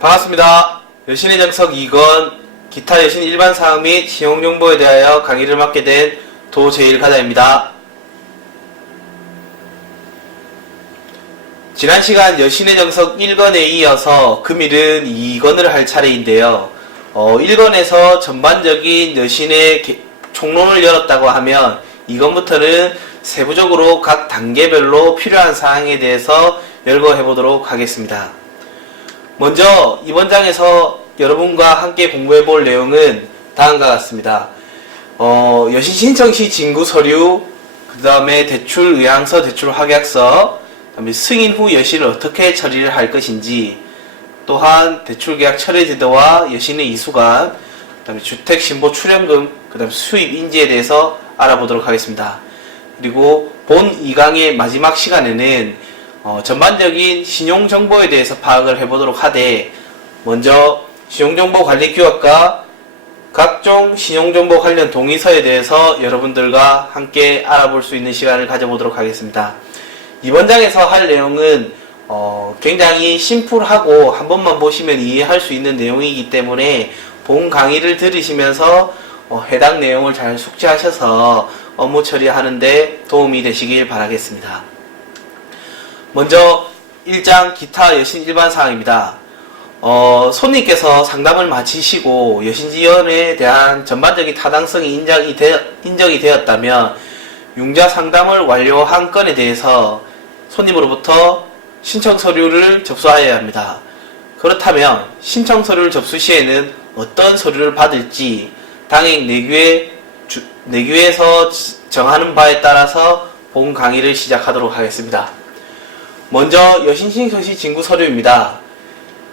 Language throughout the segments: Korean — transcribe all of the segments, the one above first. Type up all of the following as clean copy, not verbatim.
반갑습니다. 여신의 정석 2권 기타 여신 일반 사항 및 신용정보에 대하여 강의를 맡게 된 도제일가자입니다. 지난 시간 여신의 정석 1권에 이어서 금일은 2권을 할 차례인데요. 1권에서 전반적인 여신의 총론을 열었다고 하면 2권부터는 세부적으로 각 단계별로 필요한 사항에 대해서 열거해보도록 하겠습니다. 먼저 이번 장에서 여러분과 함께 공부해볼 내용은 다음과 같습니다. 여신 신청 시 징구 서류, 그 다음에 대출 의향서, 대출 확약서, 그 다음에 승인 후 여신을 어떻게 처리를 할 것인지, 또한 대출 계약 철회 제도와 여신의 이수관, 그 다음에 주택 신보 출연금, 그 다음에 수입 인지에 대해서 알아보도록 하겠습니다. 그리고 본 2강의 마지막 시간에는 전반적인 신용정보에 대해서 파악을 해보도록 하되, 먼저 신용정보관리규칙과 각종 신용정보 관련 동의서에 대해서 여러분들과 함께 알아볼 수 있는 시간을 가져보도록 하겠습니다. 이번 장에서 할 내용은 굉장히 심플하고 한 번만 보시면 이해할 수 있는 내용이기 때문에 본 강의를 들으시면서 해당 내용을 잘 숙지하셔서 업무 처리하는데 도움이 되시길 바라겠습니다. 먼저 1장 기타 여신 일반 사항입니다. 손님께서 상담을 마치시고 여신지원에 대한 전반적인 타당성이 인정이 되었다면 융자 상담을 완료한 건에 대해서 손님으로부터 신청 서류를 접수하여야 합니다. 그렇다면 신청 서류를 접수 시에는 어떤 서류를 받을지 당액 내규에서 정하는 바에 따라서 본 강의를 시작하도록 하겠습니다. 먼저 여신 신청 시 징구 서류입니다.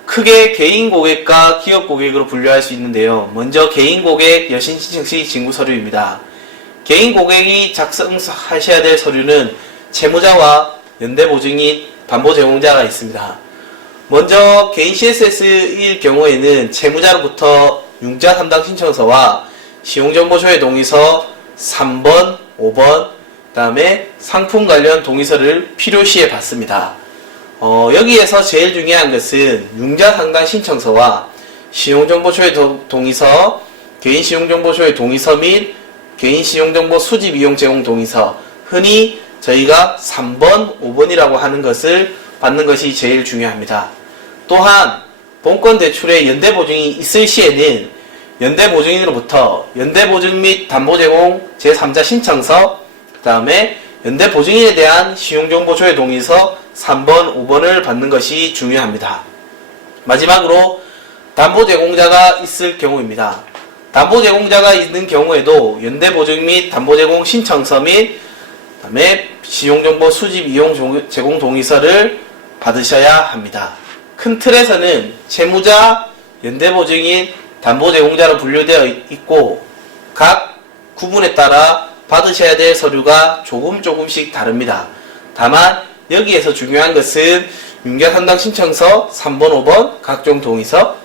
크게 개인 고객과 기업 고객으로 분류할 수 있는데요. 먼저 개인 고객 여신 신청 시 징구 서류입니다. 개인 고객이 작성하셔야 될 서류는 채무자와 연대보증인, 담보제공자가 있습니다. 먼저 개인 CSS일 경우에는 채무자로부터 융자 담당 신청서와 신용정보조회 동의서 3번, 5번, 그 다음에 상품 관련 동의서를 필요시에 받습니다. 여기에서 제일 중요한 것은 융자 상담 신청서와 신용정보조회 동의서, 개인 신용정보조회 동의서 및 개인 신용정보 수집 이용 제공 동의서, 흔히 저희가 3번, 5번이라고 하는 것을 받는 것이 제일 중요합니다. 또한 본건 대출에 연대보증이 있을 시에는 연대보증인으로부터 연대보증 및 담보제공 제3자 신청서, 그 다음에 연대보증인에 대한 신용정보조회 동의서 3번, 5번을 받는 것이 중요합니다. 마지막으로 담보제공자가 있을 경우입니다. 담보제공자가 있는 경우에도 연대보증 및 담보제공 신청서 및 그다음에 신용정보 수집 이용 제공 동의서를 받으셔야 합니다. 큰 틀에서는 채무자, 연대보증인, 담보제공자로 분류되어 있고 각 구분에 따라 받으셔야 될 서류가 조금씩 다릅니다. 다만 여기에서 중요한 것은 융자상담 신청서 3번, 5번 각종 동의서,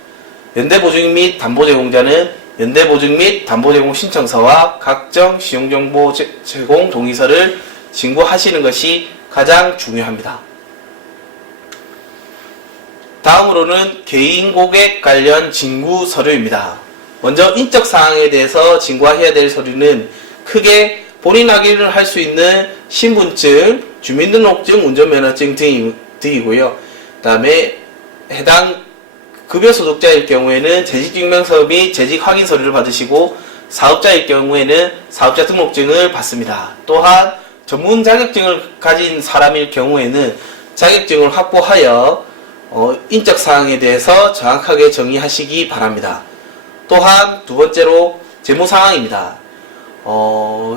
연대보증인 및 담보제공자는 연대보증 및 담보제공 신청서와 각종 신용정보 제공 동의서를 징구하시는 것이 가장 중요합니다. 다음으로는 개인 고객 관련 징구 서류입니다. 먼저 인적 사항에 대해서 징구해야 될 서류는 크게 본인 확인을 할 수 있는 신분증, 주민등록증, 운전면허증 등이고요. 그 다음에 해당 급여소득자일 경우에는 재직증명서 및 재직확인 서류를 받으시고, 사업자일 경우에는 사업자 등록증을 받습니다. 또한 전문 자격증을 가진 사람일 경우에는 자격증을 확보하여 인적 사항에 대해서 정확하게 정의하시기 바랍니다. 또한 두 번째로 재무 상황입니다.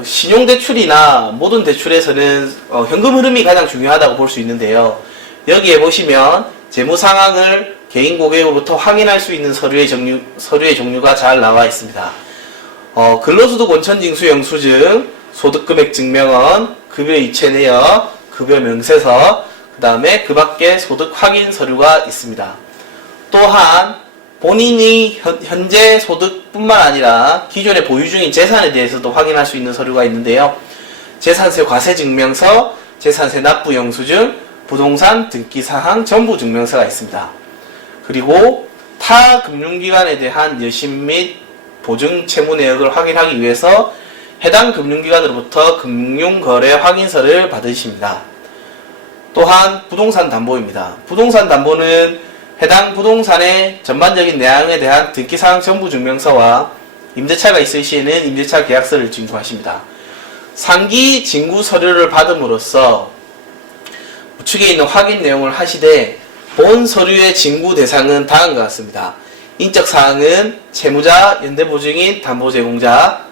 신용대출이나 모든 대출에서는 현금 흐름이 가장 중요하다고 볼 수 있는데요. 여기에 보시면 재무 상황을 개인 고객으로부터 확인할 수 있는 서류의 종류가 잘 나와 있습니다. 근로소득 원천징수 영수증, 소득금액 증명원, 급여 이체 내역, 급여 명세서, 그 다음에 그 밖에 소득 확인 서류가 있습니다. 또한 본인이 현재 소득뿐만 아니라 기존에 보유 중인 재산에 대해서도 확인할 수 있는 서류가 있는데요. 재산세 과세 증명서, 재산세 납부 영수증, 부동산 등기사항 전부 증명서가 있습니다. 그리고 타 금융기관에 대한 여신 및 보증 채무 내역을 확인하기 위해서 해당 금융기관으로부터 금융거래 확인서를 받으십니다. 또한 부동산 담보입니다. 부동산 담보는 해당 부동산의 전반적인 내용에 대한 등기사항 전부증명서와 임대차가 있을 시에는 임대차 계약서를 징구하십니다. 상기 징구 서류를 받음으로써 우측에 있는 확인 내용을 하시되 본 서류의 징구 대상은 다음과 같습니다. 인적 사항은 채무자, 연대보증인, 담보제공자,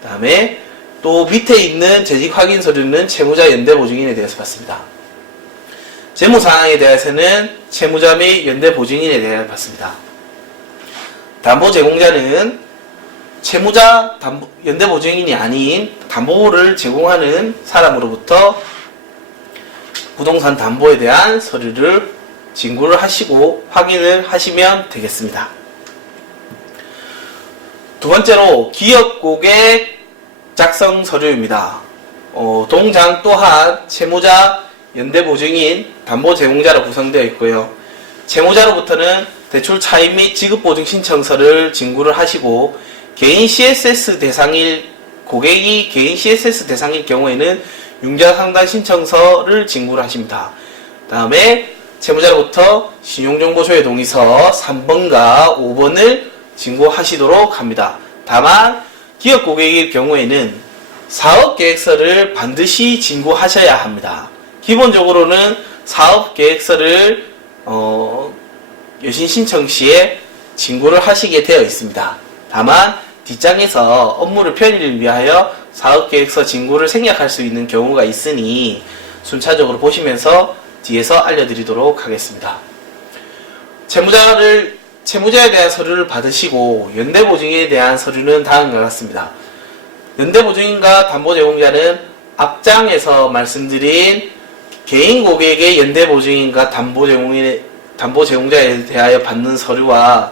그 다음에 또 밑에 있는 재직 확인 서류는 채무자, 연대보증인에 대해서 받습니다. 재무사항에 대해서는 채무자 및 연대보증인에 대해 받습니다. 담보제공자는 채무자, 연대보증인이 아닌 담보를 제공하는 사람으로부터 부동산 담보에 대한 서류를 징구를 하시고 확인을 하시면 되겠습니다. 두 번째로 기업 고객 작성 서류입니다. 동장 또한 채무자, 연대보증인, 담보제공자로 구성되어 있고요. 채무자로부터는 대출 차입 및 지급보증 신청서를 징구를 하시고 개인 CSS 대상일 고객이 개인 CSS 대상일 경우에는 융자상단 신청서를 징구를 하십니다. 다음에 채무자로부터 신용정보조회 동의서 3번과 5번을 징구하시도록 합니다. 다만 기업 고객일 경우에는 사업계획서를 반드시 징구하셔야 합니다. 기본적으로는 사업계획서를 여신 신청 시에 징구를 하시게 되어 있습니다. 다만 뒷장에서 업무를 편의를 위하여 사업계획서 징구를 생략할 수 있는 경우가 있으니 순차적으로 보시면서 뒤에서 알려드리도록 하겠습니다. 채무자에 대한 서류를 받으시고 연대보증인에 대한 서류는 다음과 같습니다. 연대보증인과 담보제공자는 앞장에서 말씀드린 개인 고객의 연대보증인과 담보제공자에 대하여 받는 서류와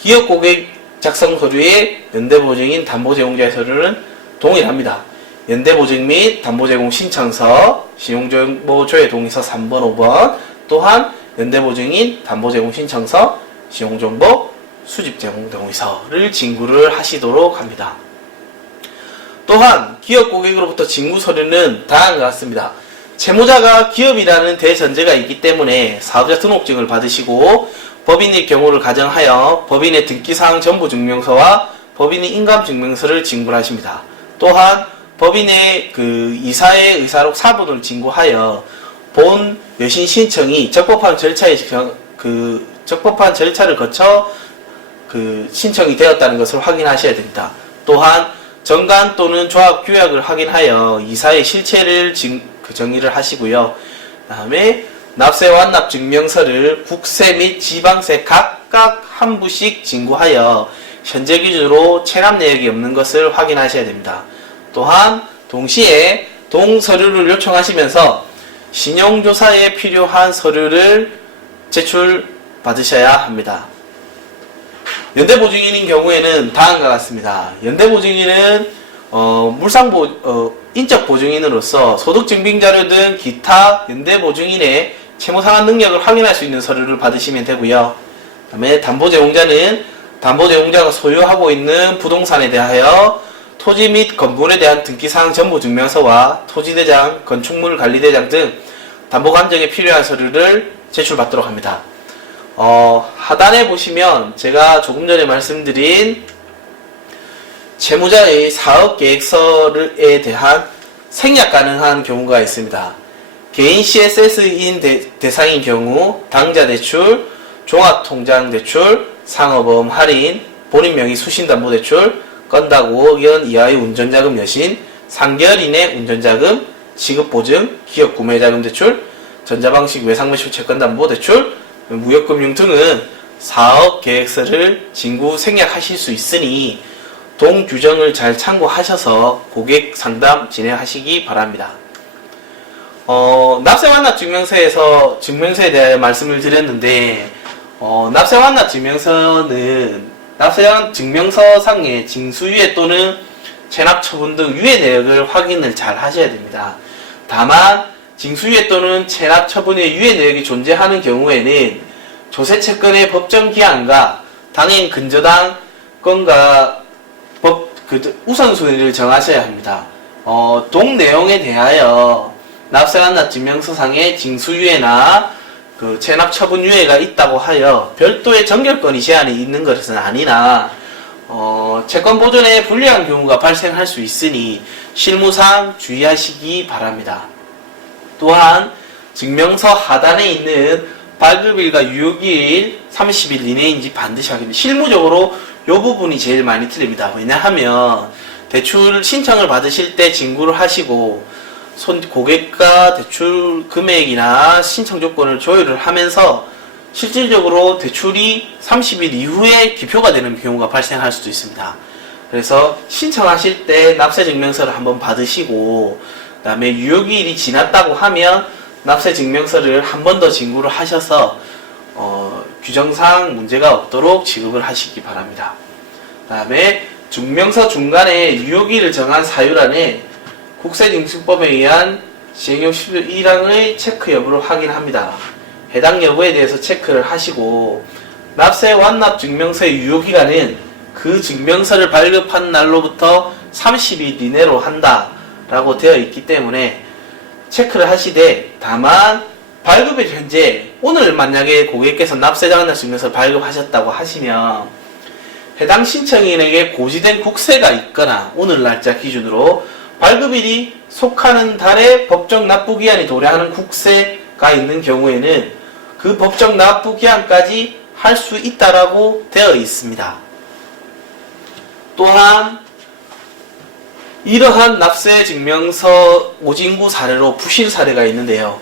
기업 고객 작성 서류의 연대보증인, 담보제공자의 서류는 동일합니다. 연대보증 및 담보제공 신청서, 신용정보조회 동의서 3번, 5번, 또한 연대보증인, 담보제공 신청서, 신용정보 수집제공 동의서를 징구를 하시도록 합니다. 또한 기업 고객으로부터 징구 서류는 다음과 같습니다. 채무자가 기업이라는 대전제가 있기 때문에 사업자 등록증을 받으시고 법인의 경우를 가정하여 법인의 등기사항 전부증명서와 법인의 인감증명서를 징구를 하십니다. 또한 법인의 이사의 의사록 사본을 징구하여 본 여신 신청이 적법한 절차를 거쳐 신청이 되었다는 것을 확인하셔야 됩니다. 또한 정관 또는 조합 규약을 확인하여 이사의 실체를 정의를 하시고요. 그 다음에 납세 완납 증명서를 국세 및 지방세 각각 한 부씩 징구하여 현재 기준으로 체납 내역이 없는 것을 확인하셔야 됩니다. 또한 동시에 동서류를 요청하시면서 신용조사에 필요한 서류를 제출받으셔야 합니다. 연대보증인인 경우에는 다음과 같습니다. 연대보증인은 인적보증인으로서 소득증빙자료 등 기타 연대보증인의 채무상환 능력을 확인할 수 있는 서류를 받으시면 되고요. 그 다음에 담보제공자는 담보제공자가 소유하고 있는 부동산에 대하여 토지 및 건물에 대한 등기사항 전부증명서와 토지대장, 건축물관리대장 등 담보감정에 필요한 서류를 제출받도록 합니다. 하단에 보시면 제가 조금 전에 말씀드린 채무자의 사업계획서에 대한 생략 가능한 경우가 있습니다. 개인 CSS인 대상인 경우 당자대출, 종합통장대출, 상업보험 할인, 본인 명의 수신담보대출, 건당 5억 원 이하의 운전자금 여신, 3개월 이내 운전자금, 지급보증, 기업 구매자금 대출, 전자방식 외상매수 채권담보 대출, 무역금융 등은 사업계획서를 징구 생략하실 수 있으니 동규정을 잘 참고하셔서 고객 상담 진행하시기 바랍니다. 납세완납 증명서에 대해 말씀을 드렸는데 납세완납 증명서는 납세한 증명서상의 징수유예 또는 체납처분 등 유예 내역을 확인을 잘 하셔야 됩니다. 다만 징수유예 또는 체납처분의 유예 내역이 존재하는 경우에는 조세채권의 법정기한과 당행 근저당 건과 우선순위를 정하셔야 합니다. 동 내용에 대하여 납세완납증명서상의 징수유예나 체납 처분유예가 있다고 하여 별도의 정결권이 제한이 있는 것은 아니나 채권 보존에 불리한 경우가 발생할 수 있으니 실무상 주의하시기 바랍니다. 또한 증명서 하단에 있는 발급일과 유효기일 30일 이내인지 반드시 확인해. 실무적으로 이 부분이 제일 많이 틀립니다. 왜냐하면 대출 신청을 받으실 때 징구를 하시고 고객과 대출 금액이나 신청 조건을 조율을 하면서 실질적으로 대출이 30일 이후에 기표가 되는 경우가 발생할 수도 있습니다. 그래서 신청하실 때 납세증명서를 한번 받으시고 그 다음에 유효기일이 지났다고 하면 납세증명서를 한 번 더 징구를 하셔서 규정상 문제가 없도록 지급을 하시기 바랍니다. 그 다음에 증명서 중간에 유효기일을 정한 사유란에 국세징수법에 의한 시행령 11항의 체크 여부를 확인합니다. 해당 여부에 대해서 체크를 하시고 납세 완납 증명서의 유효기간은 그 증명서를 발급한 날로부터 30일 이내로 한다 라고 되어 있기 때문에 체크를 하시되, 다만 발급일 현재 오늘 만약에 고객께서 납세자완납 증명서를 발급하셨다고 하시면 해당 신청인에게 고지된 국세가 있거나 오늘 날짜 기준으로 발급일이 속하는 달에 법정 납부기한이 도래하는 국세가 있는 경우에는 그 법정 납부기한까지 할 수 있다라고 되어 있습니다. 또한 이러한 납세증명서 오징구 사례로 부실 사례가 있는데요.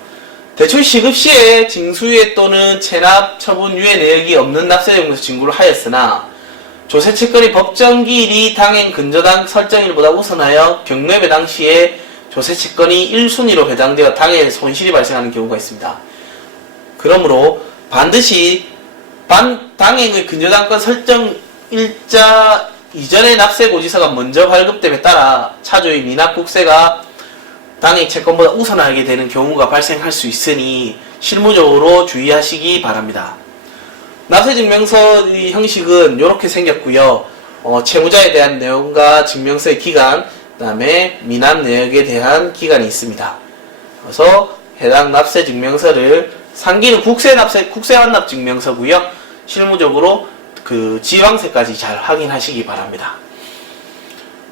대출 시급 시에 징수유예 또는 체납 처분유예 내역이 없는 납세증명서 징구를 하였으나 조세채권의 법정기일이 당행 근저당 설정일보다 우선하여 경매배당 시에 조세채권이 1순위로 배당되어 당해 손실이 발생하는 경우가 있습니다. 그러므로 반드시 당행의 근저당권 설정 일자 이전의 납세고지서가 먼저 발급됨에 따라 차주의 미납국세가 당행 채권보다 우선하게 되는 경우가 발생할 수 있으니 실무적으로 주의하시기 바랍니다. 납세증명서의 형식은 이렇게 생겼고요. 채무자에 대한 내용과 증명서의 기간, 그 다음에 미납 내역에 대한 기간이 있습니다. 그래서 해당 납세증명서를 상기는 국세완납증명서고요. 실무적으로 지방세까지 잘 확인하시기 바랍니다.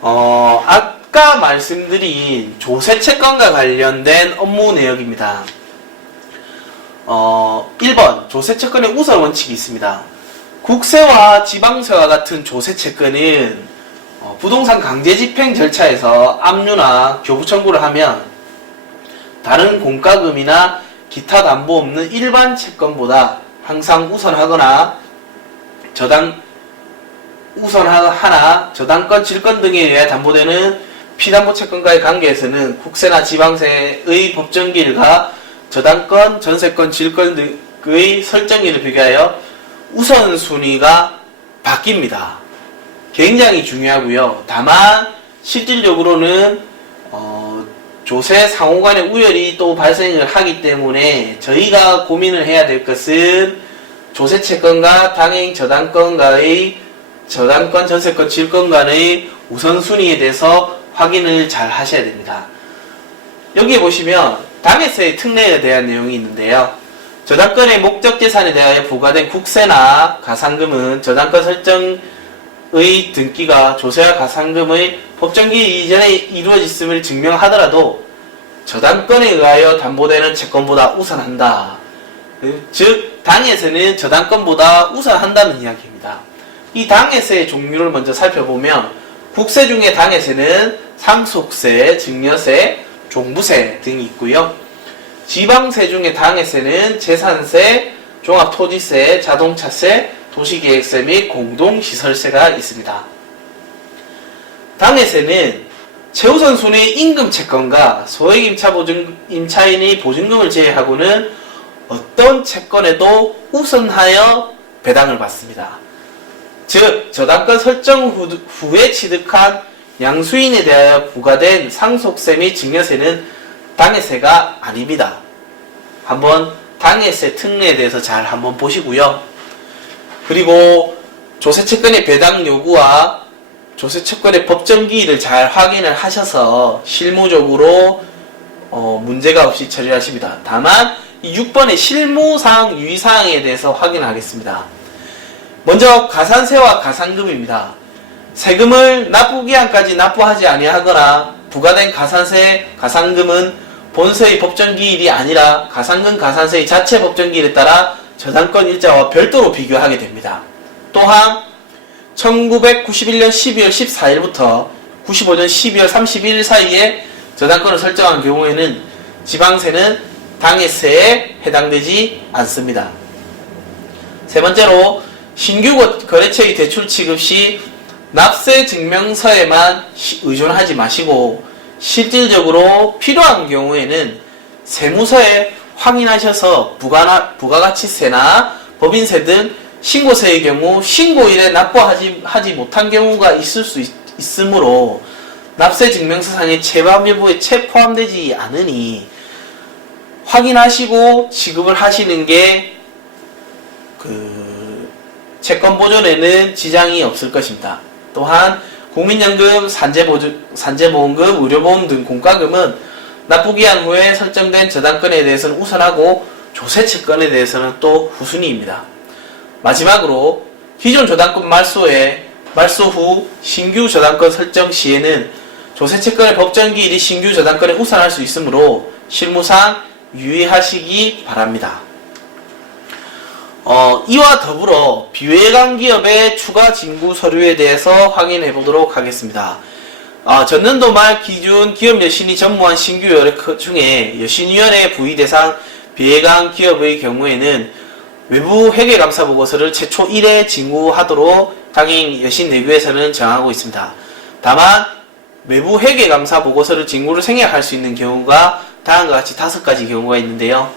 아까 말씀드린 조세채권과 관련된 업무 내역입니다. 1번 조세채권의 우선 원칙이 있습니다. 국세와 지방세와 같은 조세채권은 부동산 강제집행 절차에서 압류나 교부 청구를 하면 다른 공과금이나 기타 담보 없는 일반 채권보다 항상 우선하거나 저당권, 질권 등에 의해 담보되는 피담보 채권과의 관계에서는 국세나 지방세의 법정기일과 저당권, 전세권, 질권 등의 설정일을 비교하여 우선순위가 바뀝니다. 굉장히 중요하고요. 다만 실질적으로는 조세 상호간의 우열이 또 발생을 하기 때문에 저희가 고민을 해야 될 것은 조세채권과 당행 저당권과의 저당권, 전세권, 질권 간의 우선순위에 대해서 확인을 잘 하셔야 됩니다. 여기에 보시면 당해세의 특례에 대한 내용이 있는데요. 저당권의 목적재산에 대하여 부과된 국세나 가산금은 저당권 설정의 등기가 조세와 가산금의 법정기일 이전에 이루어졌음을 증명하더라도 저당권에 의하여 담보되는 채권보다 우선한다. 즉 당해세는 저당권보다 우선한다는 이야기입니다. 이 당해세의 종류를 먼저 살펴보면 국세 중에 당해세는 상속세, 증여세, 종부세 등이 있고요. 지방세 중에 당해세는 재산세, 종합토지세, 자동차세, 도시계획세 및 공동시설세가 있습니다. 당해세는 최우선 순위 임금채권과 소액임차인의 보증금을 제외하고는 어떤 채권에도 우선하여 배당을 받습니다. 즉 저당권 설정 후에 취득한 양수인에 대하여 부과된 상속세 및 증여세는 당해세가 아닙니다. 한번 당해세 특례에 대해서 잘 한번 보시고요. 그리고 조세채권의 배당 요구와 조세채권의 법정기일을 잘 확인을 하셔서 실무적으로 문제가 없이 처리하십니다. 다만 이 6번의 실무상 유의사항에 대해서 확인하겠습니다. 먼저 가산세와 가산금입니다. 세금을 납부기한까지 납부하지 아니하거나 부과된 가산세, 가산금은 본세의 법정기일이 아니라 가산금, 가산세의 자체 법정기일에 따라 저당권 일자와 별도로 비교하게 됩니다. 또한 1991년 12월 14일부터 95년 12월 31일 사이에 저당권을 설정한 경우에는 지방세는 당해세에 해당되지 않습니다. 세 번째로 신규 거래처의 대출 취급 시 납세 증명서에만 의존하지 마시고 실질적으로 필요한 경우에는 세무서에 확인하셔서 부가가치세나 법인세 등 신고세의 경우 신고일에 납부하지 못한 경우가 있을 수 있으므로 납세 증명서상의 체감 여부에 포함되지 않으니 확인하시고 지급을 하시는 게 채권 보존에는 지장이 없을 것입니다. 또한 국민연금, 산재보험금, 의료보험 등 공과금은 납부기한 후에 설정된 저당권에 대해서는 우선하고 조세채권에 대해서는 또 후순위입니다. 마지막으로 기존 저당권 말소 후 신규 저당권 설정 시에는 조세채권의 법정기일이 신규 저당권에 우선할 수 있으므로 실무상 유의하시기 바랍니다. 이와 더불어 비회감 기업의 추가 징구 서류에 대해서 확인해 보도록 하겠습니다. 전년도 말 기준 기업 여신이 전무한 신규 여력 중에 여신위원회 부의 대상 비회감 기업의 경우에는 외부 회계감사 보고서를 최초 1회 징구하도록 당행 여신 내규에서는 정하고 있습니다. 다만 외부 회계감사 보고서를 징구를 생략할 수 있는 경우가 다음과 같이 5가지 경우가 있는데요.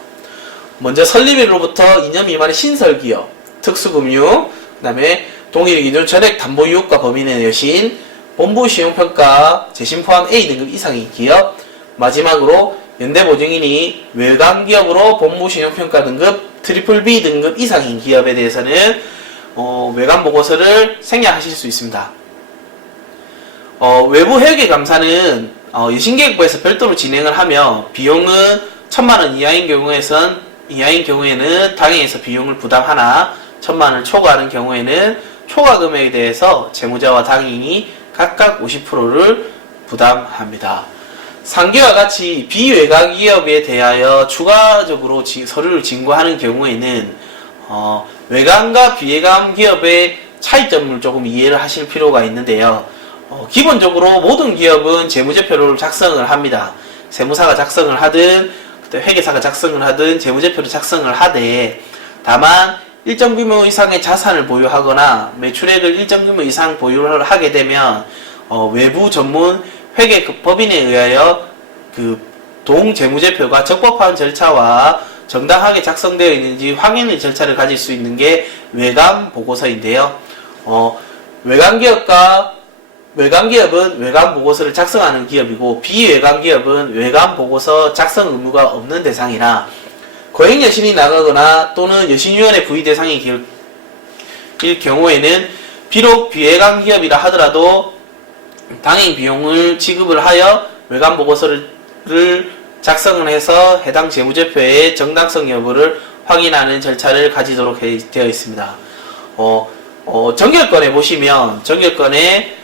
먼저 설립일로부터 2년 미만의 신설기업, 특수금융, 그 다음에 동일 기준 전액담보유효과 범위내 여신, 본부시용평가, 재심 포함 A등급 이상의 기업, 마지막으로 연대보증인이 외감기업으로 본부시용평가 등급 트리플 B 등급 이상인 기업에 대해서는 외감보고서를 생략하실 수 있습니다. 외부 회계감사는 여신계획부에서 별도로 진행을 하며 비용은 1000만원 이하인 경우에는 당행에서 비용을 부담하나 1000만원을 초과하는 경우에는 초과 금액에 대해서 채무자와 당행이 각각 50%를 부담합니다. 상기와 같이 비외곽기업에 대하여 추가적으로 서류를 징구하는 경우에는 외곽과 비외곽 기업의 차이점을 조금 이해를 하실 필요가 있는데요. 기본적으로 모든 기업은 재무제표를 작성을 합니다. 세무사가 작성을 하든 회계사가 작성을 하든 재무제표를 작성을 하되, 다만 일정 규모 이상의 자산을 보유하거나 매출액을 일정 규모 이상 보유를 하게 되면 외부 전문 회계 법인에 의하여 동재무제표가 적법한 절차와 정당하게 작성되어 있는지 확인의 절차를 가질 수 있는 게 외감 보고서인데요. 외감기업은 외감 보고서를 작성하는 기업이고, 비외감 기업은 외감 보고서 작성 의무가 없는 대상이라 거액 여신이 나가거나 또는 여신위원회 부의 대상일 경우에는 비록 비외감 기업이라 하더라도 당행 비용을 지급을 하여 외감 보고서를 작성을 해서 해당 재무제표의 정당성 여부를 확인하는 절차를 가지도록 되어 있습니다. 정결권에 보시면 정결권에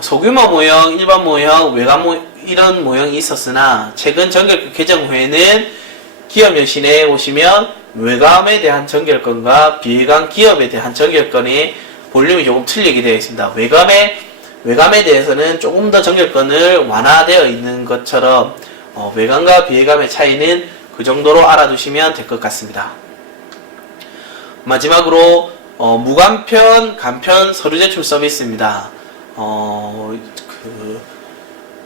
소규모 모형, 일반 모형, 외감 이런 모형이 있었으나 최근 정결권 개정 후에는 기업 여신에 보시면 외감에 대한 정결권과 비외감 기업에 대한 정결권의 볼륨이 조금 틀리게 되어 있습니다. 외감에 대해서는 조금 더 정결권을 완화되어 있는 것처럼 외감과 비외감의 차이는 그 정도로 알아두시면 될 것 같습니다. 마지막으로 무간편, 간편 서류 제출 서비스입니다.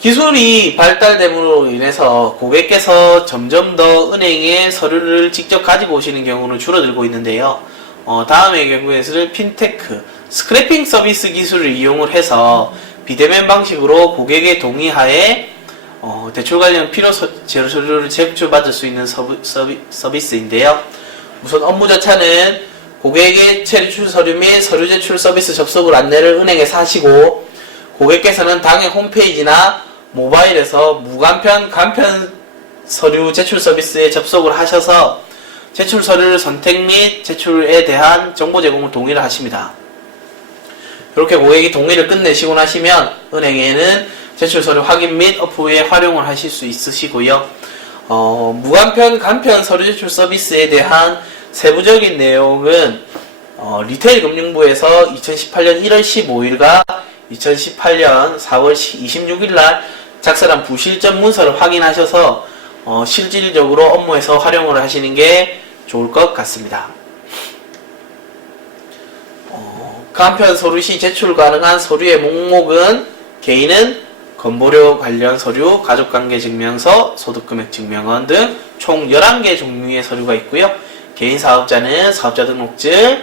기술이 발달됨으로 인해서 고객께서 점점 더 은행에 서류를 직접 가지고 오시는 경우는 줄어들고 있는데요. 다음의 경우에는 핀테크, 스크래핑 서비스 기술을 이용을 해서 비대면 방식으로 고객의 동의하에 대출 관련 필요 재료 서류를 제출받을 수 있는 서비스인데요. 우선 업무 절차는 고객의 체류 서류 및 서류 제출 서비스 접속을 안내를 은행에서 하시고, 고객께서는 당해 홈페이지나 모바일에서 무간편, 간편 서류 제출 서비스에 접속을 하셔서 제출 서류를 선택 및 제출에 대한 정보 제공을 동의를 하십니다. 이렇게 고객이 동의를 끝내시고 나시면 은행에는 제출 서류 확인 및 어프 후에 활용을 하실 수 있으시고요. 무간편, 간편 서류 제출 서비스에 대한 세부적인 내용은 리테일 금융부에서 2018년 1월 15일과 2018년 4월 26일 날 작성한 부실점 문서를 확인하셔서 실질적으로 업무에서 활용을 하시는 게 좋을 것 같습니다. 간편 서류 시 제출 가능한 서류의 목록은 개인은 건보료 관련 서류, 가족관계증명서, 소득금액증명원 등 총 11개 종류의 서류가 있고요. 개인 사업자는 사업자 등록증,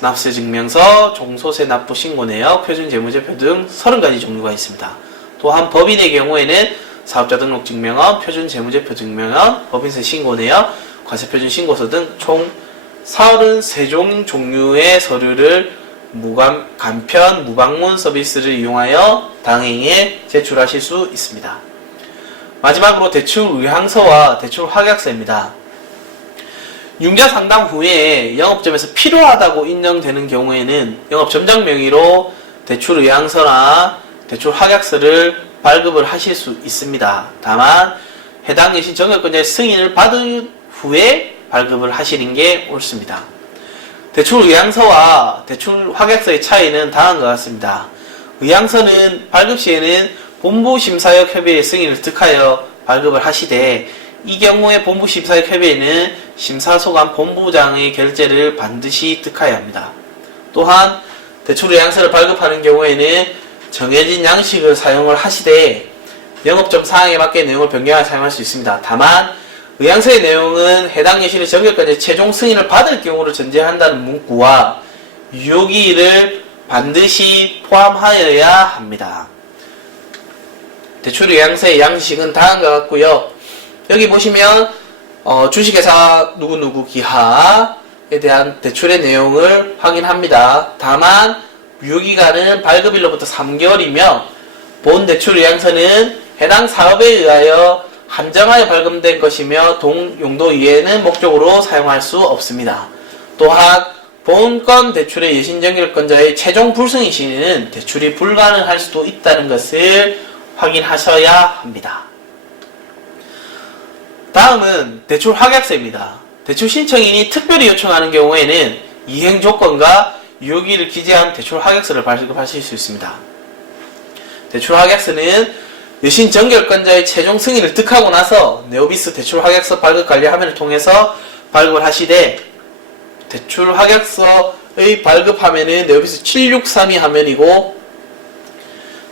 납세 증명서, 종소세 납부 신고 내역, 표준 재무제표 등 30가지 종류가 있습니다. 또한 법인의 경우에는 사업자 등록 증명원, 표준 재무제표 증명원, 법인세 신고 내역, 과세표준 신고서 등 총 33종 종류의 서류를 간편, 무방문 서비스를 이용하여 당행에 제출하실 수 있습니다. 마지막으로 대출 의향서와 대출 확약서입니다. 융자 상담 후에 영업점에서 필요하다고 인정되는 경우에는 영업점장 명의로 대출 의향서나 대출 확약서를 발급을 하실 수 있습니다. 다만 해당 예신 정액권자의 승인을 받은 후에 발급을 하시는 게 옳습니다. 대출 의향서와 대출 확약서의 차이는 다음과 같습니다. 의향서는 발급 시에는 본부심사역 협의회 승인을 득하여 발급을 하시되, 이 경우에 본부심사역 협의회는 심사소관 본부장의 결재를 반드시 득하여야 합니다. 또한 대출 의향서를 발급하는 경우에는 정해진 양식을 사용을 하시되 영업점 사항에 맞게 내용을 변경하여 사용할 수 있습니다. 다만 의향서의 내용은 해당 예시의 정결까지 최종 승인을 받을 경우를 전제한다는 문구와 유효기일을 반드시 포함하여야 합니다. 대출 의향서의 양식은 다음과 같고요. 여기 보시면 주식회사 누구누구 기하에 대한 대출의 내용을 확인합니다. 다만 유효기간은 발급일로부터 3개월이며 본 대출 의향서는 해당 사업에 의하여 한정하여 발급된 것이며 용도 이외에는 목적으로 사용할 수 없습니다. 또한 본건 대출의 예신정결권자의 최종 불승인 시에는 대출이 불가능할 수도 있다는 것을 확인하셔야 합니다. 다음은 대출 확약서입니다. 대출 신청인이 특별히 요청하는 경우에는 이행 조건과 유효기를 기재한 대출 확약서를 발급하실 수 있습니다. 대출 확약서는 여신 정결권자의 최종 승인을 득하고 나서 네오비스 대출 확약서 발급 관리 화면을 통해서 발급을 하시되, 대출 확약서의 발급 화면은 네오비스 763이 화면이고,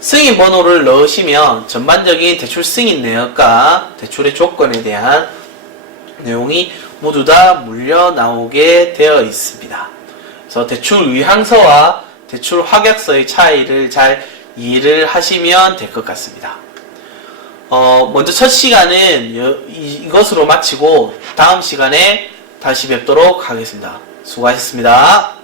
승인 번호를 넣으시면 전반적인 대출 승인 내역과 대출의 조건에 대한 내용이 모두 다 물려 나오게 되어 있습니다. 그래서 대출 의향서와 대출 확약서의 차이를 잘 이해를 하시면 될 것 같습니다. 먼저 첫 시간은 이것으로 마치고 다음 시간에 다시 뵙도록 하겠습니다. 수고하셨습니다.